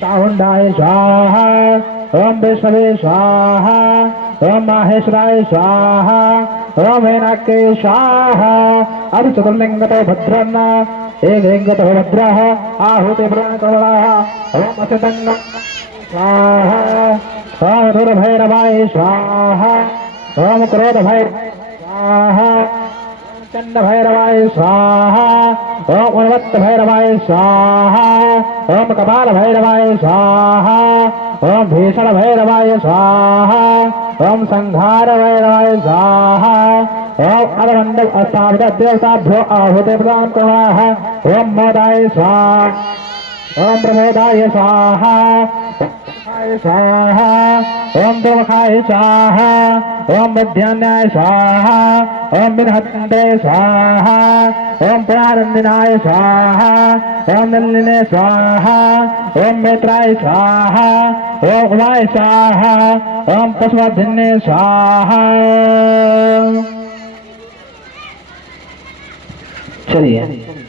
चाहुंडाय स्वाहा ओम विष्णवे स्वाहा ओम माहेश्वराय स्वाहा ओम हेनाके स्वाहा अब चतुर्लिंगतो भद्रन्न एक लिंगतो भद्रः आहुति प्रणकवलः ओम असतंग स्वाहा ओम दुर्भैरवाय स्वाहा ओम क्रोधभैर स्वाहा चंड भैरवाय स्वाहा ओम उन्मत्त भैरवाय स्वाहा ओम कपाल भैरवाय स्वाहा ओम भीषण भैरवाय स्वाहा ओम संहार भैरवाय स्वाहा ओम अरवंदल अष्टाविध देवताभ्यो आहुति प्रदान कुर्मः ओम मोदाय स्वाहा ओम प्रमोदाय स्वाहा स्वाहा ओम दुर्मुखाय स्वाहा ओम मध्यान्याय स्वाहा ओम विनहते स्वाहा ओम प्रारंदिनाय स्वाहा ओम नलिने स्वाहा ओम मैत्राय स्वाहा ओम उमाय स्वाहा ओम पशुवधिन्ने स्वाहा। चलिए